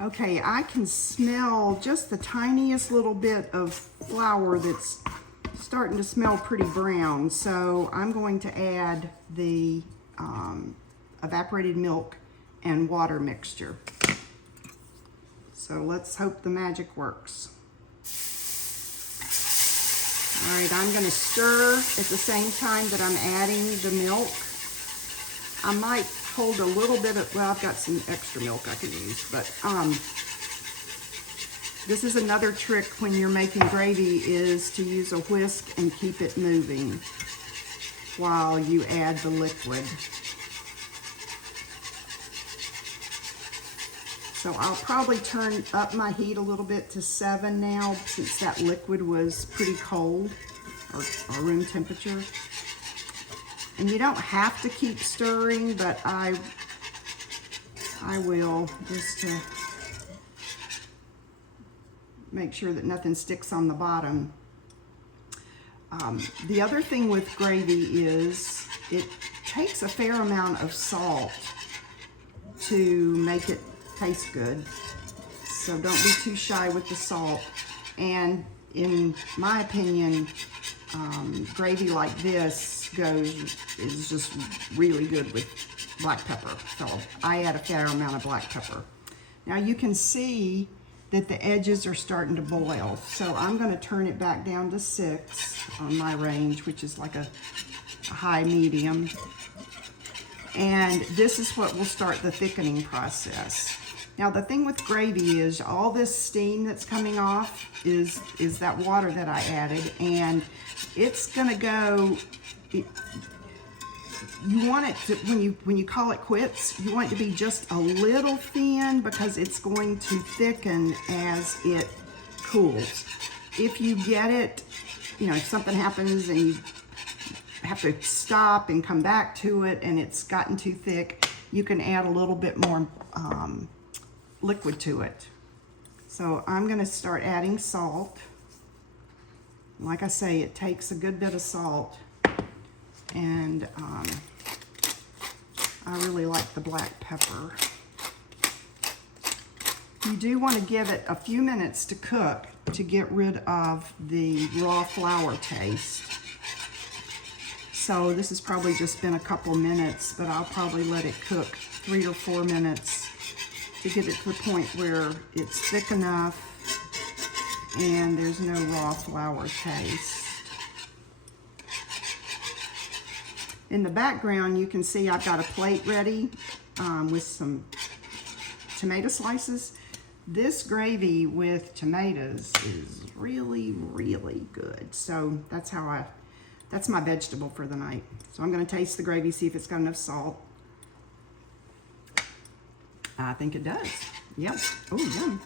Okay, I can smell just the tiniest little bit of flour that's starting to smell pretty brown. So I'm going to add the evaporated milk and water mixture. So let's hope the magic works. All right, I'm gonna stir at the same time that I'm adding the milk. I might hold a little bit of, well, I've got some extra milk I can use, but this is another trick when you're making gravy, is to use a whisk and keep it moving while you add the liquid. So I'll probably turn up my heat a little bit to 7 now, since that liquid was pretty cold, or room temperature. And you don't have to keep stirring, but I will, just to make sure that nothing sticks on the bottom. The other thing with gravy is it takes a fair amount of salt to make it taste good. So don't be too shy with the salt. And in my opinion, gravy like this is just really good with black pepper. So I add a fair amount of black pepper. Now you can see that the edges are starting to boil. So I'm gonna turn it back down to 6 on my range, which is like a high medium. And this is what will start the thickening process. Now the thing with gravy is all this steam that's coming off is that water that I added, and it's gonna go, you want it to, when you call it quits, you want it to be just a little thin, because it's going to thicken as it cools. If you get it, you know, if something happens and you have to stop and come back to it and it's gotten too thick, you can add a little bit more liquid to it. So I'm gonna start adding salt. Like I say, it takes a good bit of salt, and I really like the black pepper. You do want to give it a few minutes to cook to get rid of the raw flour taste. So this has probably just been a couple minutes, but I'll probably let it cook 3 or 4 minutes to get it to the point where it's thick enough and there's no raw flour taste. In the background, you can see I've got a plate ready with some tomato slices. This gravy with tomatoes is really, really good. So that's my vegetable for the night. So I'm gonna taste the gravy, see if it's got enough salt. I think it does. Yep. Oh, yum.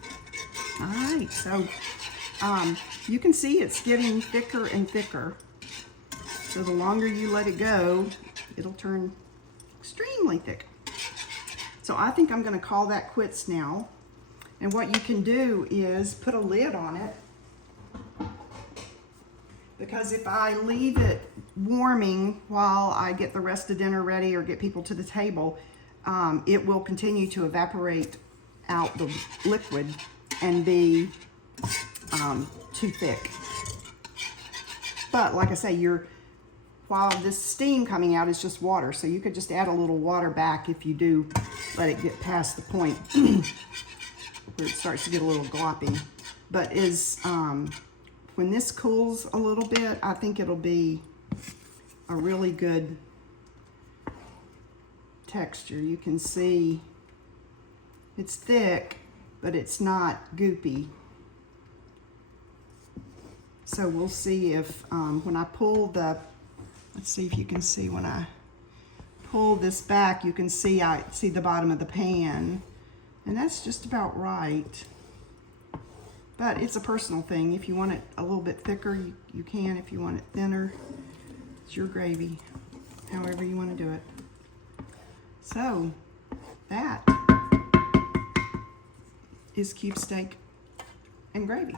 All right, so you can see it's getting thicker and thicker. So the longer you let it go, it'll turn extremely thick. So I think I'm gonna call that quits now. And what you can do is put a lid on it, because if I leave it warming while I get the rest of dinner ready or get people to the table, it will continue to evaporate out the liquid and be too thick. But like I say, while this steam coming out is just water, so you could just add a little water back if you do let it get past the point where it starts to get a little gloppy. But when this cools a little bit, I think it'll be a really good texture. You can see it's thick, but it's not goopy. So we'll see if when I pull let's see if you can see, when I pull this back, you can see I see the bottom of the pan, and that's just about right. But it's a personal thing. If you want it a little bit thicker, you can. If you want it thinner, it's your gravy, however you want to do it. So that is cube steak and gravy.